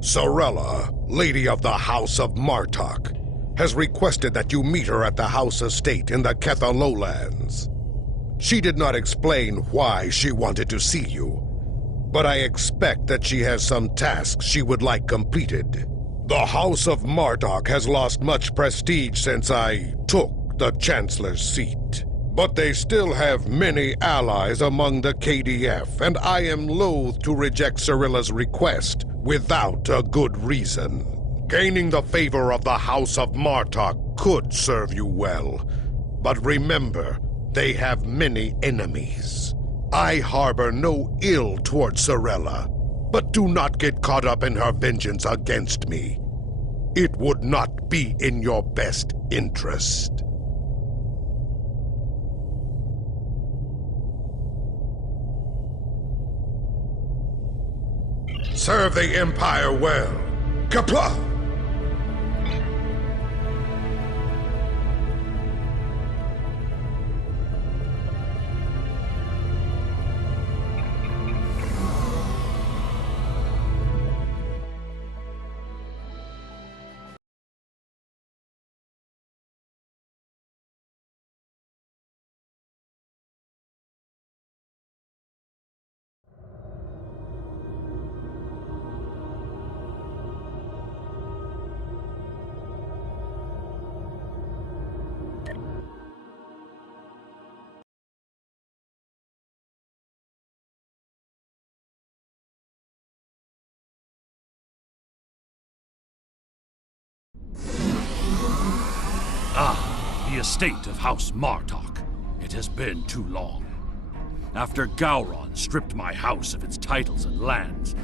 Sorella, Lady of the House of Martok, has requested that you meet her at the House Estate in the Ketha Lowlands. She did not explain why she wanted to see you, but I expect that she has some tasks she would like completed. The House of Martok has lost much prestige since I took the Chancellor's seat. But they still have many allies among the KDF, and I am loath to reject Sorella's request without a good reason. Gaining the favor of the House of Martok could serve you well, but remember, they have many enemies. I harbor no ill towards Sorella, but do not get caught up in her vengeance against me. It would not be in your best interest. Serve the Empire well. Kapla! The estate of House Martok. It has been too long. After Gowron stripped my house of its titles and lands,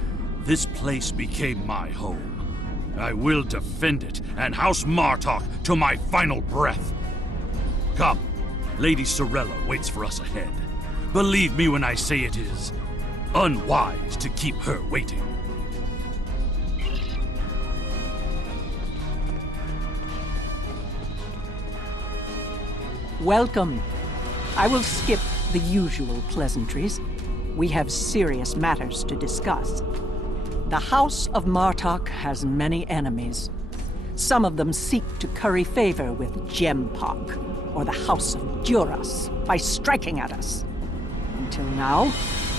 this place became my home. I will defend it and House Martok to my final breath. Come, Lady Sorella waits for us ahead. Believe me when I say it is unwise to keep her waiting. Welcome. I will skip the usual pleasantries. We have serious matters to discuss. The House of Martok has many enemies. Some of them seek to curry favor with Gempok, or the House of Duras, by striking at us. Until now,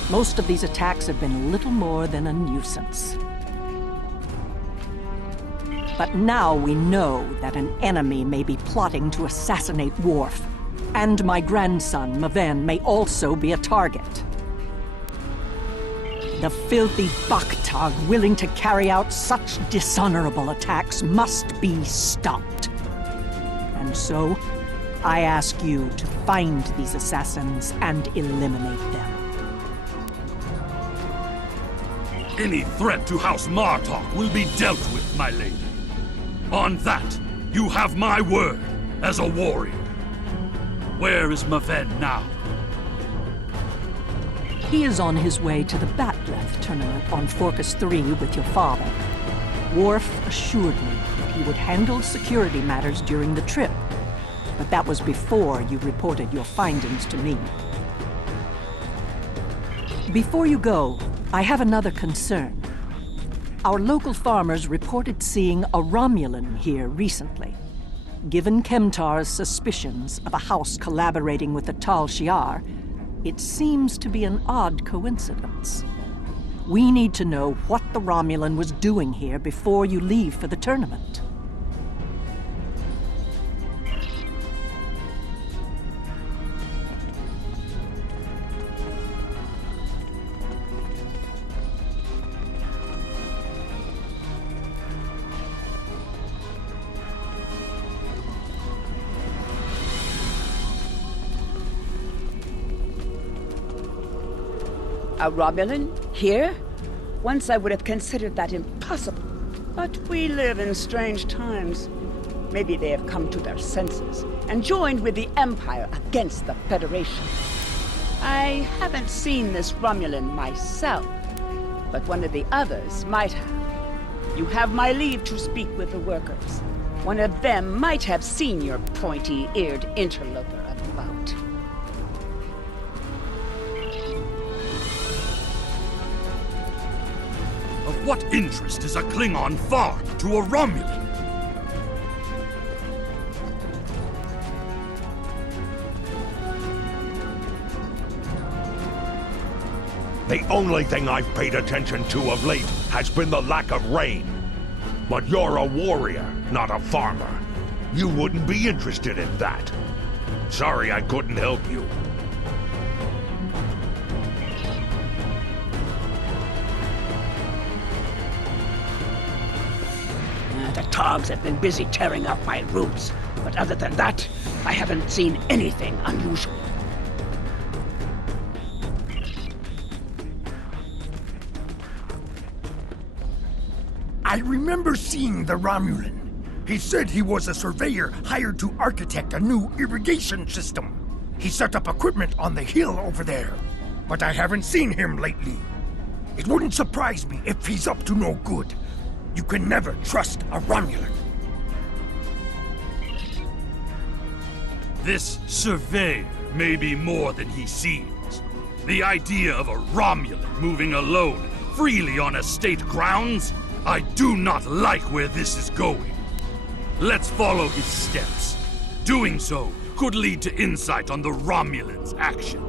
most of these attacks have been little more than a nuisance. But now we know that an enemy may be plotting to assassinate Worf, and my grandson, Maven, may also be a target. The filthy Baktag willing to carry out such dishonorable attacks must be stopped. And so, I ask you to find these assassins and eliminate them. Any threat to House Martok will be dealt with, my lady. On that, you have my word as a warrior. Where is Maven now? He is on his way to the Batleth tournament on Forcus 3 with your father. Worf assured me that he would handle security matters during the trip, but that was before you reported your findings to me. Before you go, I have another concern. Our local farmers reported seeing a Romulan here recently. Given Kemtar's suspicions of a house collaborating with the Tal Shiar, it seems to be an odd coincidence. We need to know what the Romulan was doing here before you leave for the tournament. A Romulan? Here? Once I would have considered that impossible. But we live in strange times. Maybe they have come to their senses and joined with the Empire against the Federation. I haven't seen this Romulan myself, but one of the others might have. You have my leave to speak with the workers. One of them might have seen your pointy-eared interloper about. Of What interest is a Klingon farm to a Romulan? The only thing I've paid attention to of late has been the lack of rain. But you're a warrior, not a farmer. You wouldn't be interested in that. Sorry I couldn't help you. The Togs have been busy tearing up my roots, but other than that, I haven't seen anything unusual. I remember seeing the Romulan. He said he was a surveyor hired to architect a new irrigation system. He set up equipment on the hill over there, but I haven't seen him lately. It wouldn't surprise me if he's up to no good. You can never trust a Romulan. This surveyor may be more than he seems. The idea of a Romulan moving alone, freely on estate grounds? I do not like where this is going. Let's follow his steps. Doing so could lead to insight on the Romulan's actions.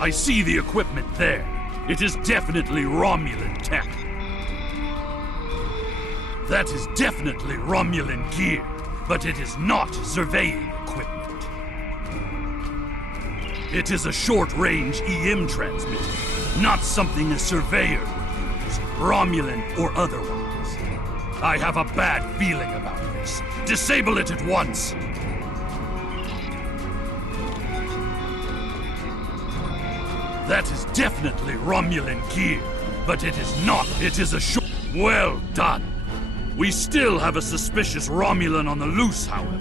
I see the equipment there. It is definitely Romulan tech. That is definitely Romulan gear, but it is not surveying equipment. It is a short-range EM transmitter, not something a surveyor would use, Romulan or otherwise. I have a bad feeling about this. Disable it at once! That is definitely Romulan gear, but it is not. It is a short... Well done. We still have a suspicious Romulan on the loose, however.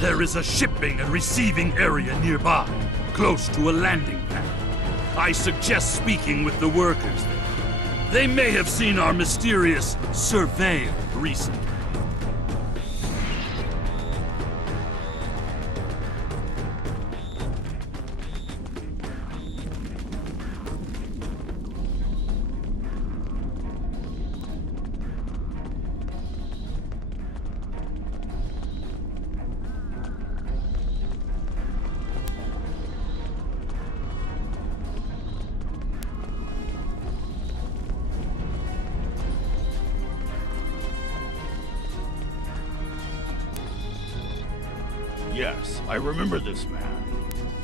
There is a shipping and receiving area nearby, close to a landing pad. I suggest speaking with the workers there. They may have seen our mysterious surveyor recently. Yes, I remember this man.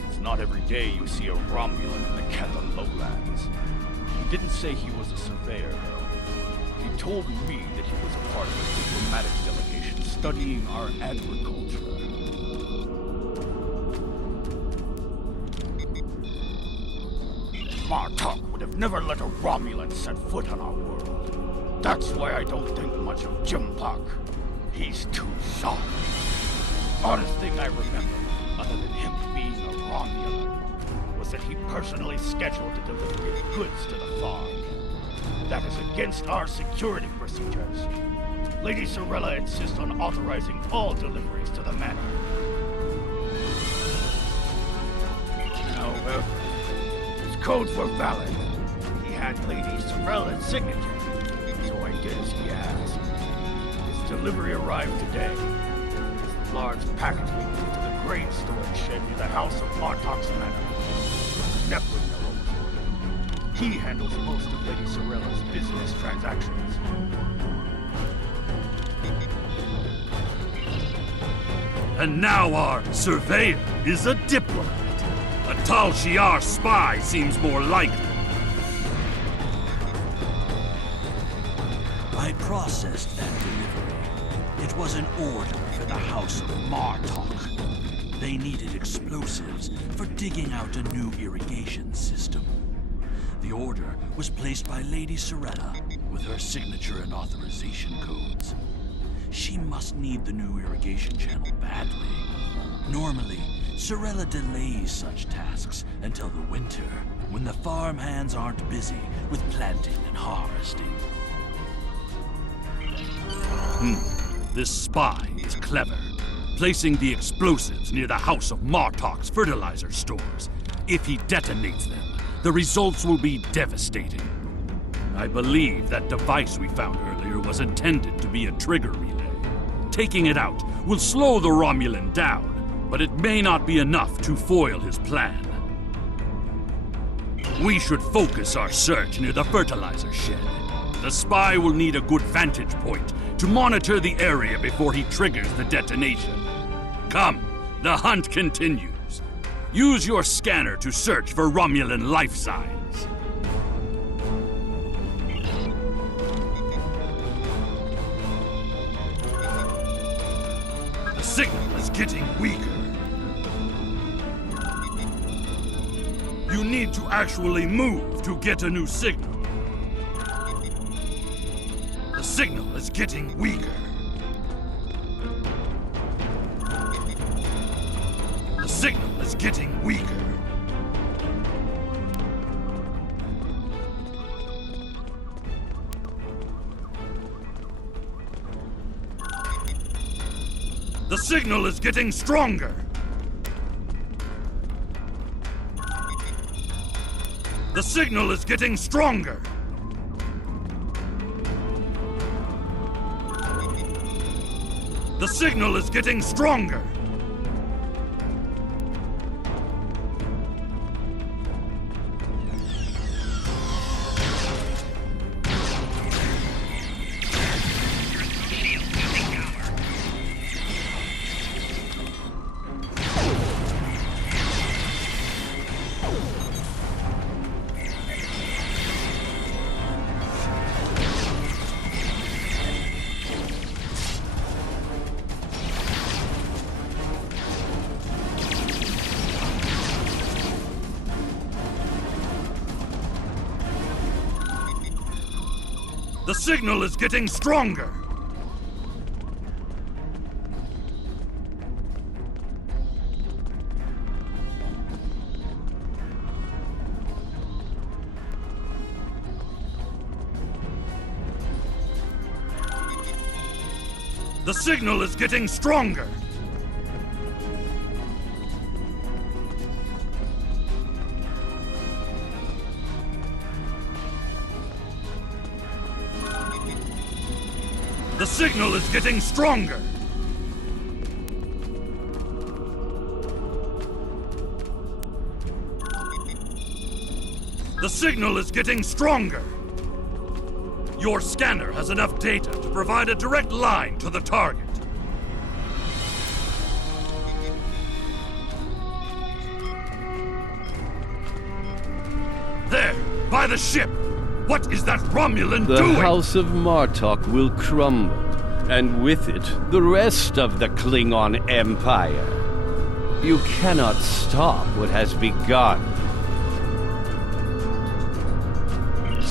It's not every day you see a Romulan in the Ketha lowlands. He didn't say he was a surveyor, though. He told me that he was a part of a diplomatic delegation studying our agriculture. Martok would have never let a Romulan set foot on our world. That's why I don't think much of Jimpak. He's too soft. Oddest thing I remember, other than him being a Romulan, was that he personally scheduled the delivery of goods to the farm. That is against our security procedures. Lady Sorella insists on authorizing all deliveries to the manor. However, his codes were valid. He had Lady Sorella's signature, so I did as he asked. His delivery arrived today. Large package we moved to the grain storage shed near the house of Martok's manor. Nephilim knows. He handles most of Lady Sorella's business transactions. And now our surveyor is a diplomat. A Tal Shiar spy seems more likely. I processed that delivery. It was an order for the House of Martok. They needed explosives for digging out a new irrigation system. The order was placed by Lady Sorella with her signature and authorization codes. She must need the new irrigation channel badly. Normally, Sorella delays such tasks until the winter, when the farm hands aren't busy with planting and harvesting. This spy is clever, placing the explosives near the House of Martok's fertilizer stores. If he detonates them, the results will be devastating. I believe that device we found earlier was intended to be a trigger relay. Taking it out will slow the Romulan down, but it may not be enough to foil his plan. We should focus our search near the fertilizer shed. The spy will need a good vantage point to monitor the area before he triggers the detonation. Come, the hunt continues. Use your scanner to search for Romulan life signs. The signal is getting weaker. You need to actually move to get a new signal. The signal is getting weaker. The signal is getting weaker. The signal is getting stronger. The signal is getting stronger. The signal is getting stronger. The signal is getting stronger! The signal is getting stronger! The signal is getting stronger! The signal is getting stronger! Your scanner has enough data to provide a direct line to the target. There, by the ship! What is that Romulan doing? The House of Martok will crumble, and with it, the rest of the Klingon Empire. You cannot stop what has begun.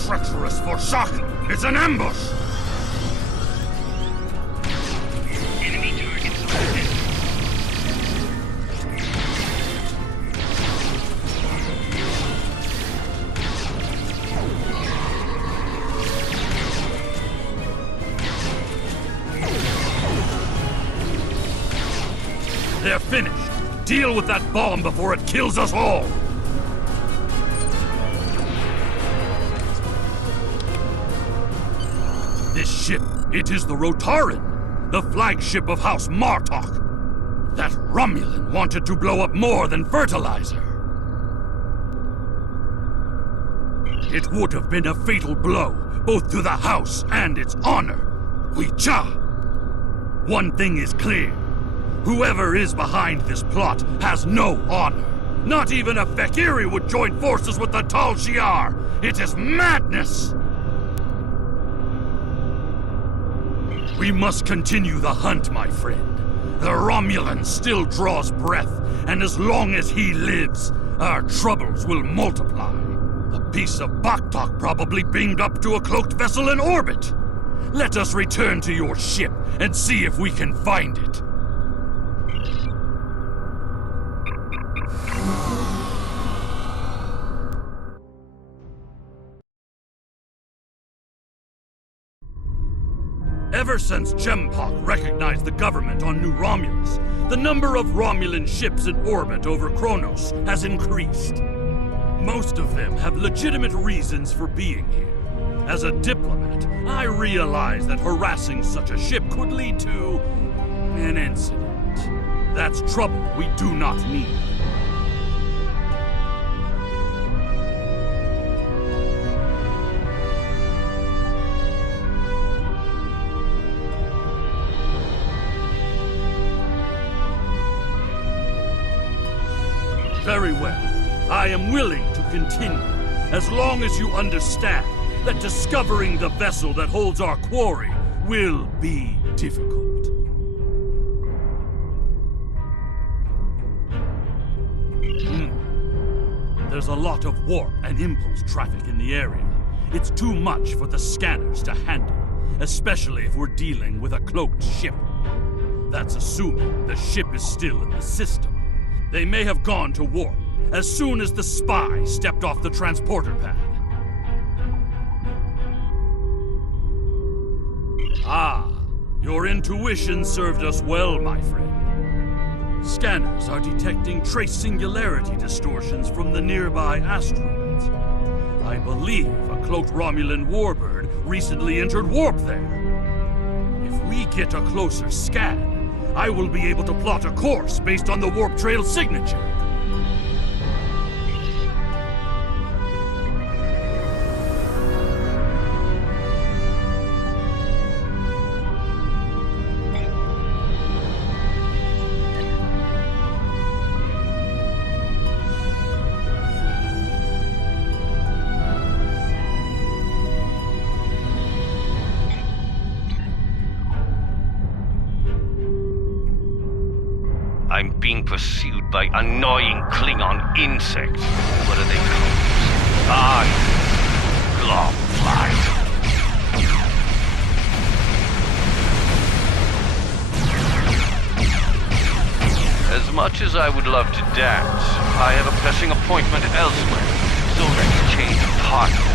Treacherous Forsakh! It's an ambush! Enemy target spotted. They're finished. Deal with that bomb before it kills us all. This ship, it is the Rotaran, the flagship of House Martok. That Romulan wanted to blow up more than fertilizer. It would have been a fatal blow, both to the House and its honor. Wicha! One thing is clear. Whoever is behind this plot has no honor. Not even a Fekiri would join forces with the Tal Shiar. It is madness! We must continue the hunt, my friend. The Romulan still draws breath, and as long as he lives, our troubles will multiply. A piece of Baktok probably beamed up to a cloaked vessel in orbit. Let us return to your ship and see if we can find it. Ever since Gempok recognized the government on New Romulus, the number of Romulan ships in orbit over Kronos has increased. Most of them have legitimate reasons for being here. As a diplomat, I realize that harassing such a ship could lead to an incident. That's trouble we do not need. Very well. I am willing to continue, as long as you understand that discovering the vessel that holds our quarry will be difficult. There's a lot of warp and impulse traffic in the area. It's too much for the scanners to handle, especially if we're dealing with a cloaked ship. That's assuming the ship is still in the system. They may have gone to warp as soon as the spy stepped off the transporter pad. Ah, your intuition served us well, my friend. Scanners are detecting trace singularity distortions from the nearby asteroids. I believe a cloaked Romulan warbird recently entered warp there. If we get a closer scan, I will be able to plot a course based on the warp trail signature. I'm being pursued by annoying Klingon insects. What are they called? Globflies. As much as I would love to dance, I have a pressing appointment elsewhere, so let's change partners.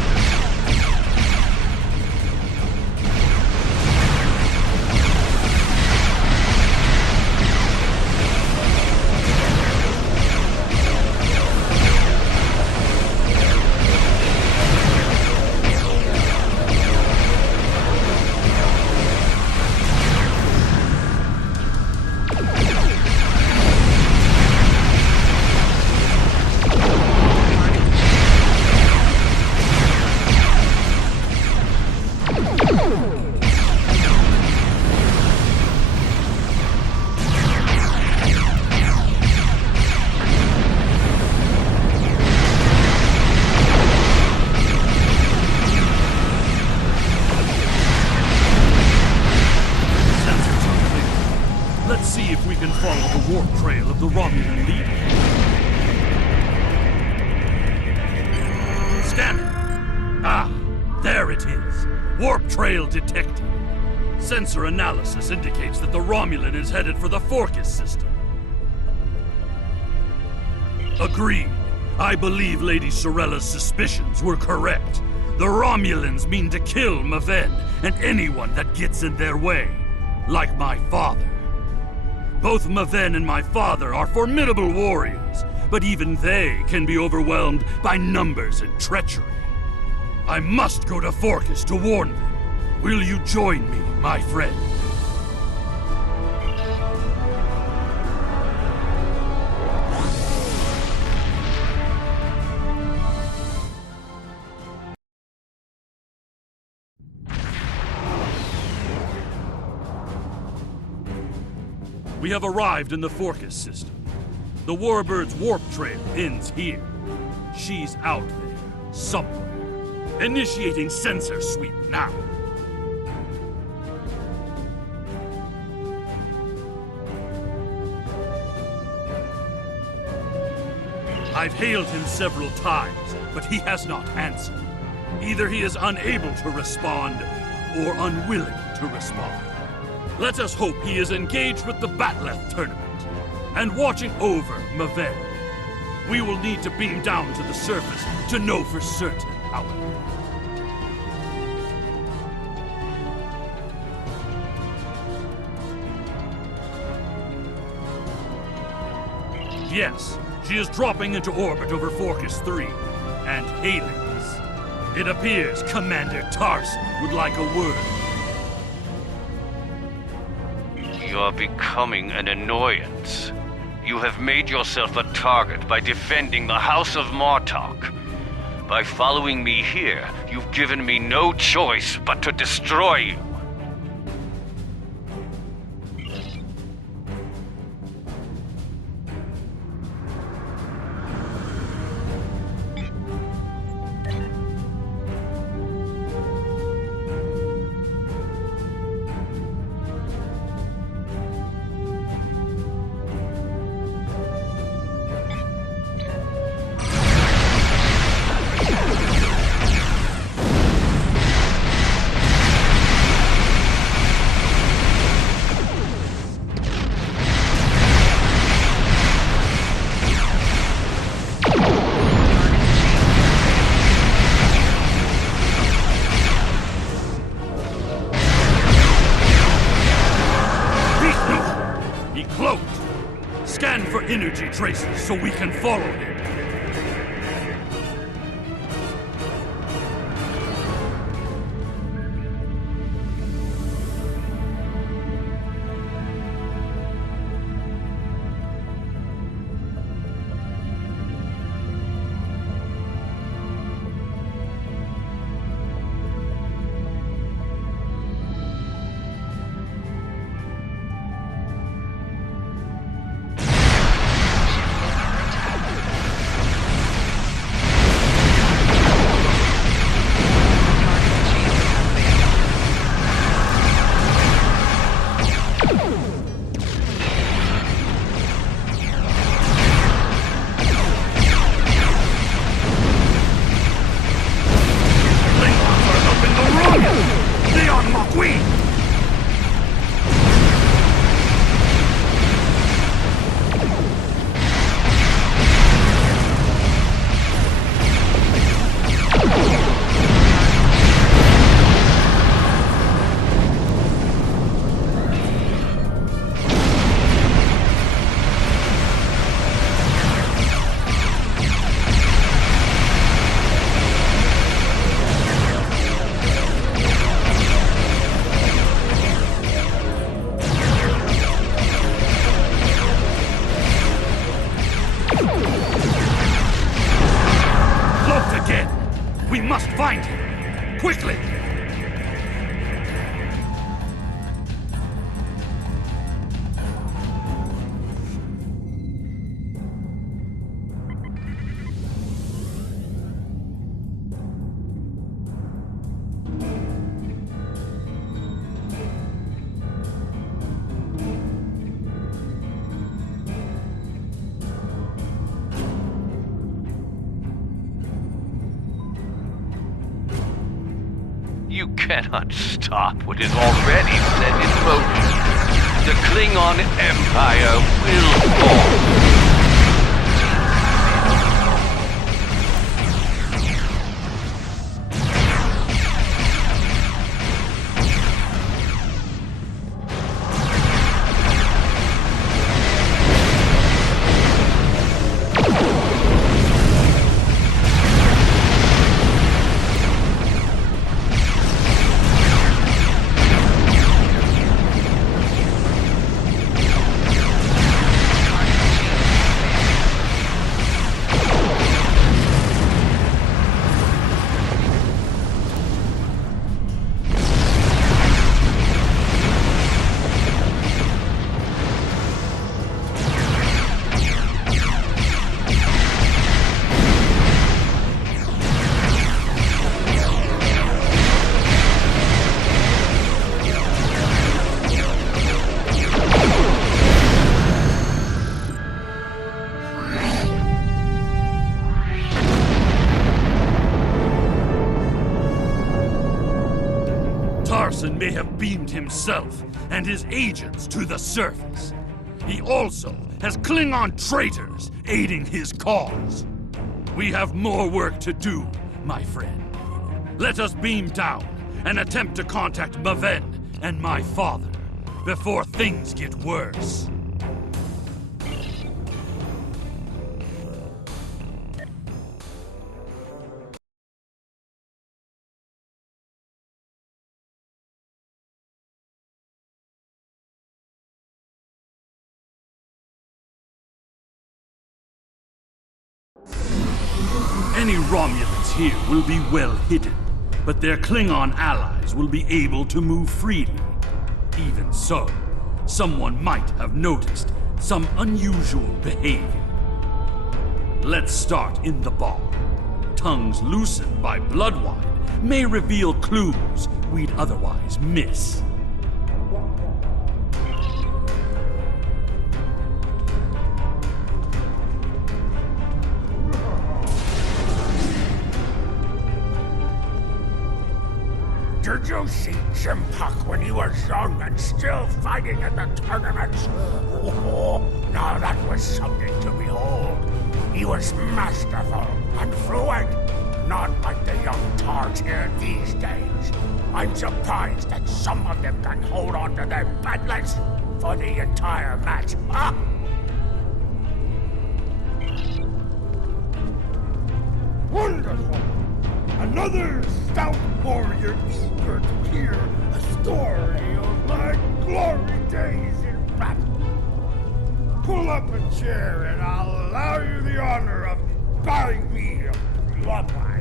Let's see if we can follow the warp trail of the Romulan leader. Scanner! Ah, there it is. Warp trail detected. Sensor analysis indicates that the Romulan is headed for the Forcus system. Agreed. I believe Lady Sorella's suspicions were correct. The Romulans mean to kill Maven and anyone that gets in their way. Like my father. Both Maven and my father are formidable warriors, but even they can be overwhelmed by numbers and treachery. I must go to Forcus to warn them. Will you join me, my friend? We have arrived in the Forcus system. The Warbird's warp trail ends here. She's out there, somewhere. Initiating sensor sweep now. I've hailed him several times, but he has not answered. Either he is unable to respond, or unwilling to respond. Let us hope he is engaged with the Batleth tournament, and watching over Maven. We will need to beam down to the surface to know for certain, however. Yes, she is dropping into orbit over Forcus 3 and Halix. It appears Commander Tarson would like a word. You're becoming an annoyance. You have made yourself a target by defending the House of Martok. By following me here, you've given me no choice but to destroy you. Scan for energy traces so we can follow him. We must find him! Quickly! You cannot stop what is already set in motion. The Klingon Empire will fall. Tarson may have beamed himself and his agents to the surface. He also has Klingon traitors aiding his cause. We have more work to do, my friend. Let us beam down and attempt to contact Maven and my father before things get worse. Any Romulans here will be well hidden, but their Klingon allies will be able to move freely. Even so, someone might have noticed some unusual behavior. Let's start in the bar. Tongues loosened by blood wine may reveal clues we'd otherwise miss. Did you see Jim Puck when he was young and still fighting at the tournaments? Oh, now that was something to behold. He was masterful and fluent, not like the young tards here these days. I'm surprised that some of them can hold on to their paddlets for the entire match. Ah! Wonderful! Another stout warrior eager to hear a story of my glory days in battle. Pull up a chair and I'll allow you the honor of buying me a bloodline.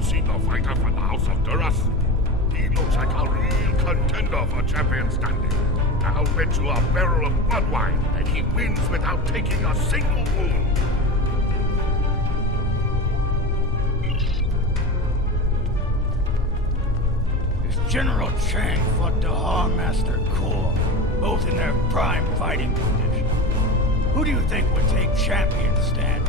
Seen the fighter from the House of Duras? He looks like a real contender for champion standing. I'll bet you a barrel of blood wine that he wins without taking a single wound. As General Chang fought the Master Corps, both in their prime fighting condition, who do you think would take champion standing?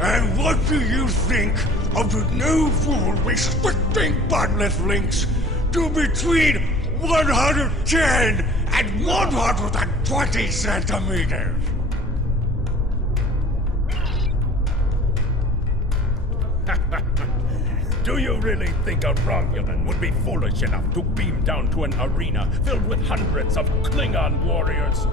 And what do you think of the new rule restricting bloodless links to between 110 and 120 centimeters? Do you really think a Romulan would be foolish enough to beam down to an arena filled with hundreds of Klingon warriors?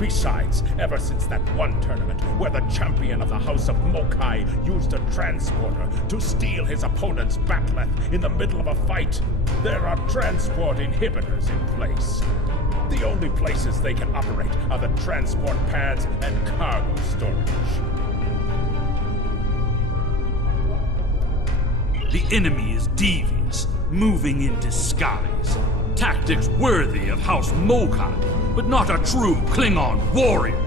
Besides, ever since that one tournament where the champion of the House of Mokai used a transporter to steal his opponent's bat'leth in the middle of a fight, there are transport inhibitors in place. The only places they can operate are the transport pads and cargo storage. The enemy is devious, moving in disguise. Tactics worthy of House Mokai, but not a true Klingon warrior.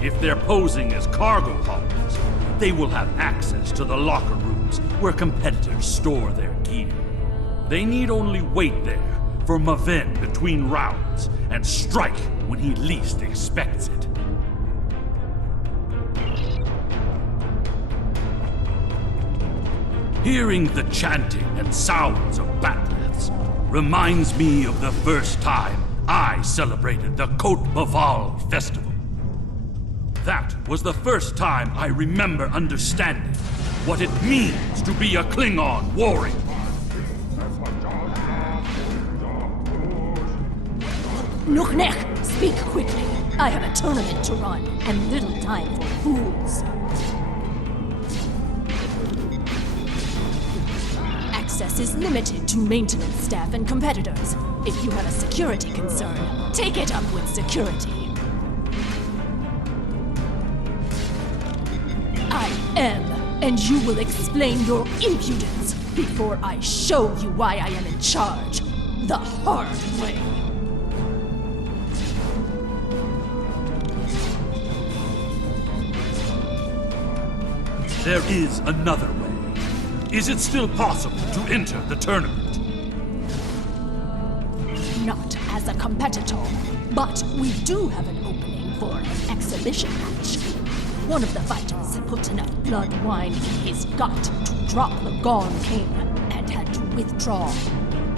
If they're posing as cargo haulers, they will have access to the locker rooms where competitors store their gear. They need only wait there for Maven between rounds and strike when he least expects it. Hearing the chanting and sounds of bat'leths reminds me of the first time I celebrated the Côte Baval festival. That was the first time I remember understanding what it means to be a Klingon warrior. Nuchnech, speak quickly. I have a tournament to run and little time for fools. Access is limited to maintenance staff and competitors. If you have a security concern, take it up with security. I am, and you will explain your impudence before I show you why I am in charge. The hard way. There is another way. Is it still possible to enter the tournament? Not as a competitor, but we do have an opening for an exhibition match. One of the fighters put enough blood wine in his gut to drop the Gone King and had to withdraw.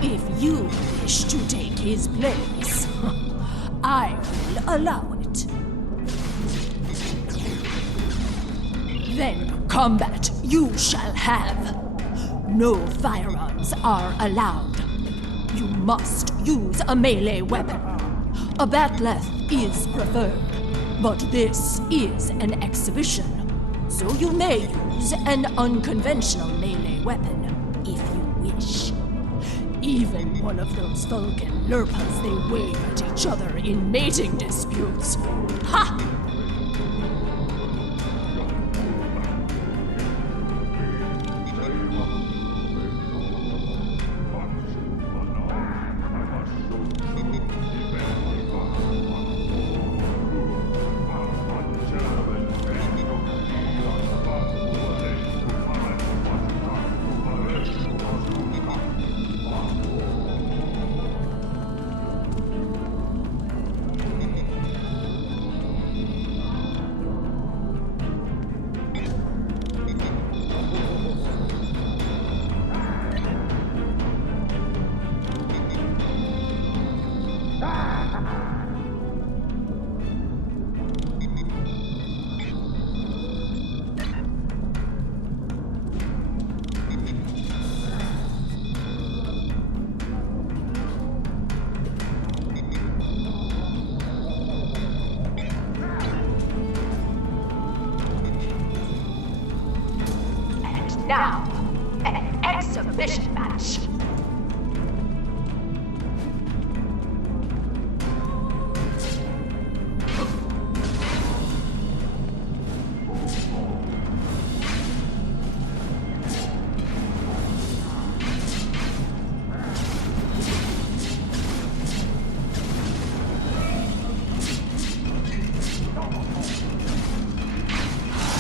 If you wish to take his place, I will allow Then combat you shall have. No firearms are allowed. You must use a melee weapon. A bat'leth is preferred, but this is an exhibition, so you may use an unconventional melee weapon if you wish. Even one of those Vulcan lurpas they wave at each other in mating disputes. Ha! Now, an exhibition match.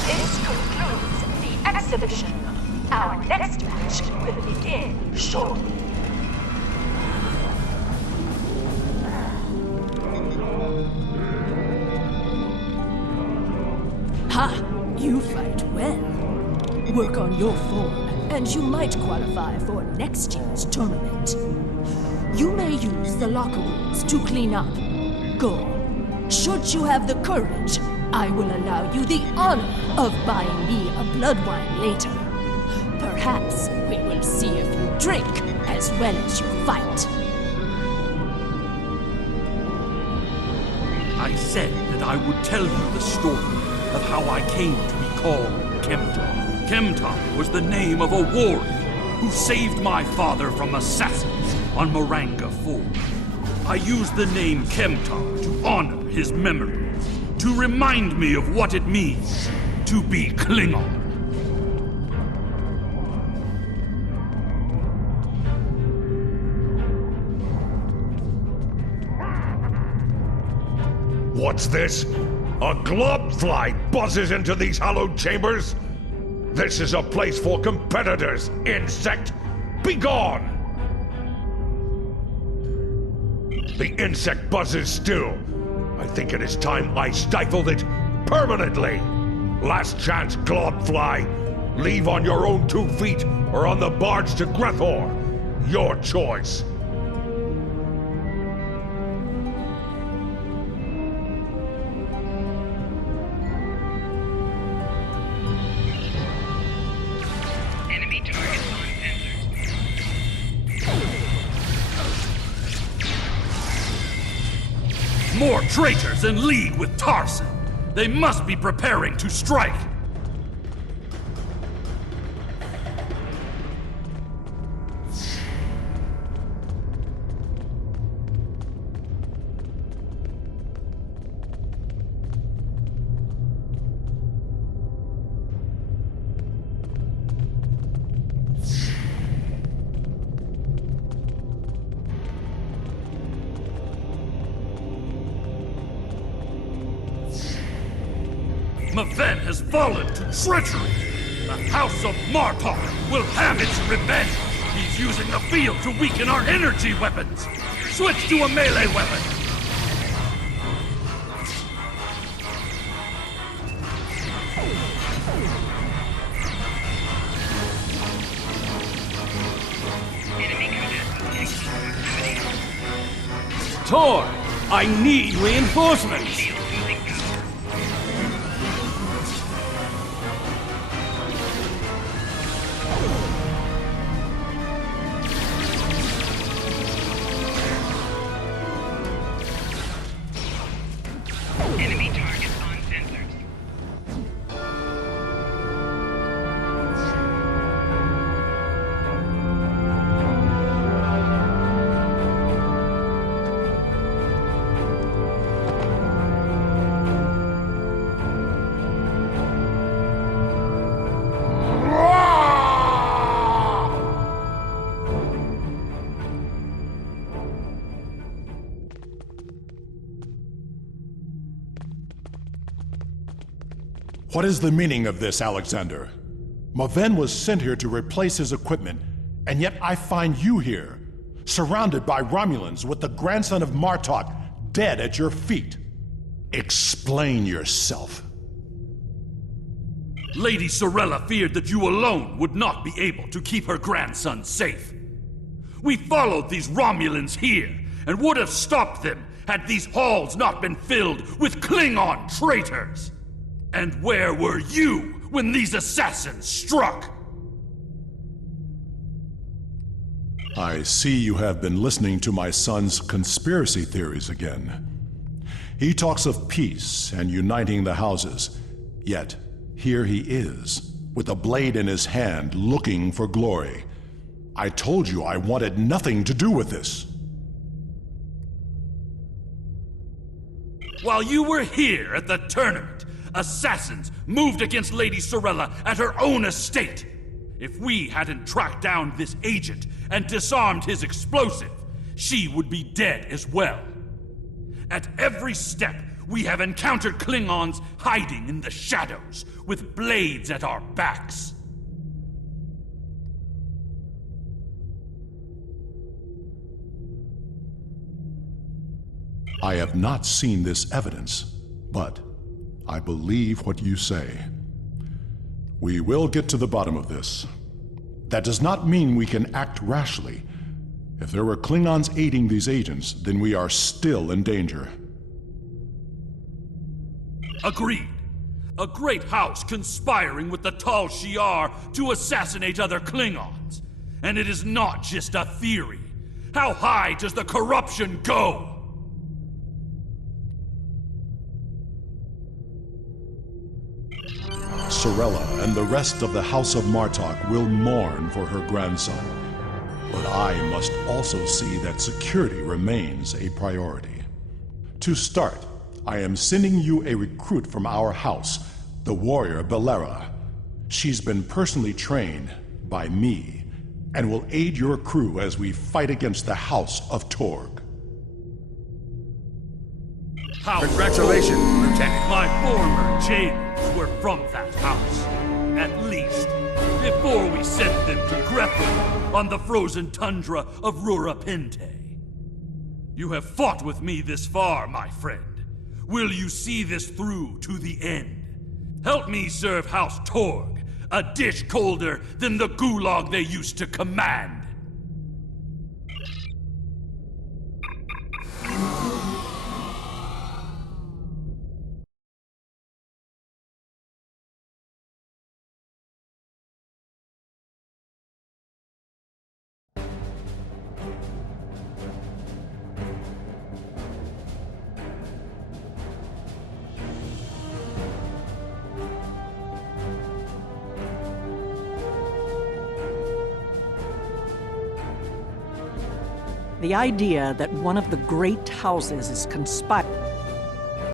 This concludes the exhibition. Our next match will begin shortly. Ha! You fight well. Work on your form, and you might qualify for next year's tournament. You may use the locker rooms to clean up. Go. Should you have the courage, I will allow you the honor of buying me a blood wine later. Perhaps we will see if you drink as well as you fight. I said that I would tell you the story of how I came to be called Kemtar. Kemtar was the name of a warrior who saved my father from assassins on Moranga Ford. I used the name Kemtar to honor his memory, to remind me of what it means to be Klingon. What's this? A globfly buzzes into these hallowed chambers? This is a place for competitors, insect! Begone! The insect buzzes still. I think it is time I stifled it permanently. Last chance, globfly. Leave on your own 2 feet or on the barge to Grethor. Your choice. Enemy target unentered. More traitors in league with Tarson. They must be preparing to strike. Maven has fallen to treachery. The House of Martok will have its revenge. He's using the field to weaken our energy weapons. Switch to a melee weapon. Enemy KDF in close proximity. Tor, I need reinforcements. Shield losing power. What is the meaning of this, Alexander? Maven was sent here to replace his equipment, and yet I find you here, surrounded by Romulans with the grandson of Martok dead at your feet. Explain yourself. Lady Sorella feared that you alone would not be able to keep her grandson safe. We followed these Romulans here, and would have stopped them had these halls not been filled with Klingon traitors. And where were you when these assassins struck? I see you have been listening to my son's conspiracy theories again. He talks of peace and uniting the houses, yet here he is, with a blade in his hand, looking for glory. I told you I wanted nothing to do with this. While you were here at the tournament, assassins moved against Lady Sorella at her own estate. If we hadn't tracked down this agent and disarmed his explosive, she would be dead as well. At every step, we have encountered Klingons hiding in the shadows, with blades at our backs. I have not seen this evidence, but I believe what you say. We will get to the bottom of this. That does not mean we can act rashly. If there were Klingons aiding these agents, then we are still in danger. Agreed. A great house conspiring with the Tal Shiar to assassinate other Klingons. And it is not just a theory. How high does the corruption go? Sorella and the rest of the House of Martok will mourn for her grandson. But I must also see that security remains a priority. To start, I am sending you a recruit from our house, the warrior Belera. She's been personally trained by me and will aid your crew as we fight against the House of Torg. Congratulations, Lieutenant. My former jailers were from that house. At least, before we sent them to Grethel on the frozen tundra of Rurapente. You have fought with me this far, my friend. Will you see this through to the end? Help me serve House Torg, a dish colder than the gulag they used to command. The idea that one of the great houses is conspiring